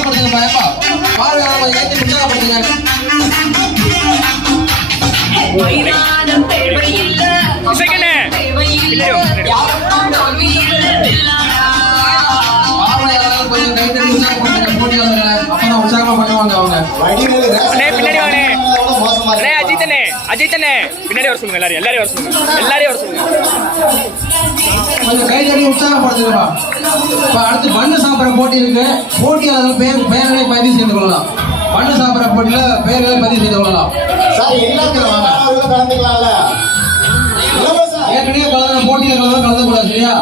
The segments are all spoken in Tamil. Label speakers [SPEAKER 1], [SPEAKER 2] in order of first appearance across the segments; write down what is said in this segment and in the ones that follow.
[SPEAKER 1] உற்சாகப்படுத்துங்க பயப்பா பாருங்க கைத்தட்டி உற்சாகப்படுத்துங்க. எல்லாரும்
[SPEAKER 2] பின்னாடி வர சொல்லுங்க எல்லாரையும். எல்லாரையும் வர சொல்லுங்க. எல்லாரையும் வர சொல்லுங்க.
[SPEAKER 1] கொஞ்சம் கைத்தட்டி உற்சாகப்படுத்துங்கப்பா இப்ப அடுத்து பண்ணு சாப்பிட்ற போட்டி இருக்கு. போட்டியாளர்கள் பேர் பெயர்களை பதிவு செய்து கொள்ளலாம். பண்ணு சாப்பிட்ற போட்டியில பெயர்களை பதிவு செய்து கொள்ளலாம்.
[SPEAKER 3] சார் கலந்துக்கலாம்ல? இலவசம்
[SPEAKER 1] ஏற்கனவே கலந்த போட்டியில கலந்து கலந்துக்கூடாது சரியா?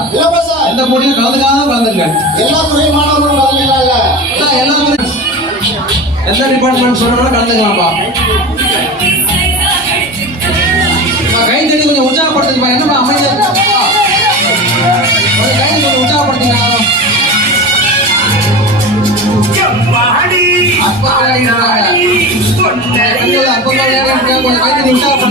[SPEAKER 1] எந்த போட்டியில கலந்துக்காத கலந்துங்க.
[SPEAKER 3] எல்லா துறை மாணவர்களும் கலந்துக்கலாம்ல?
[SPEAKER 1] எல்லாமே எந்த டிபார்ட்மெண்ட் சொல்லணும்னா கலந்துக்கலாம்ப்பா. கை தட்டி கொஞ்சம் உற்சாகப்படுத்துங்கப்பா என்னப்பா? திவ்யாவுக்கு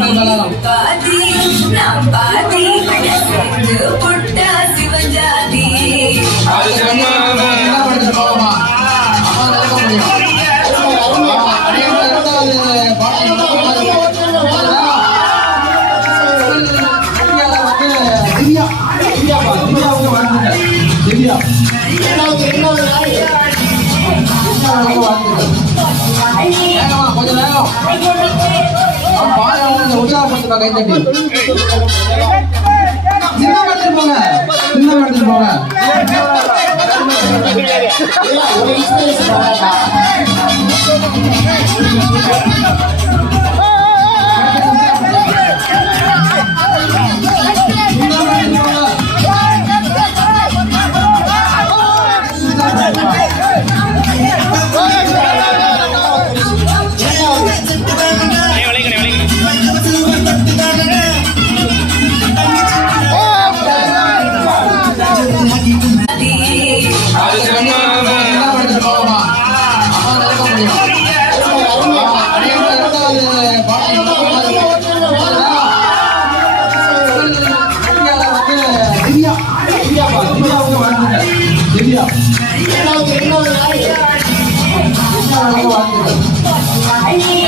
[SPEAKER 1] வாழ்த்துக்கள் வேகமா கொஞ்சம் வேகம் உற்சாகப்படுத்துப்பா கை தட்டி சின்ன எடுத்துட்டு போங்க சின்ன எடுத்துட்டு போங்க
[SPEAKER 3] ஒரு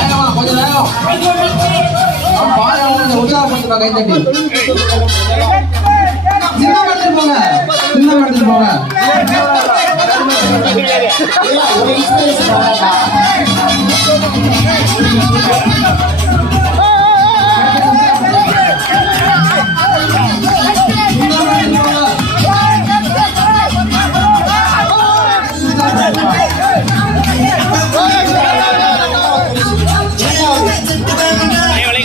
[SPEAKER 1] வேகமா கொஞ்சம் வேகம் அவன் பாரு அவன் கொஞ்சம் உற்சாகப்படுத்துப்பா கை சின்ன எடுத்துட்டு போங்க சின்ன எடுத்துட்டு போங்க.
[SPEAKER 3] இதெல்லாம் ஒரு ಹೇಳಿ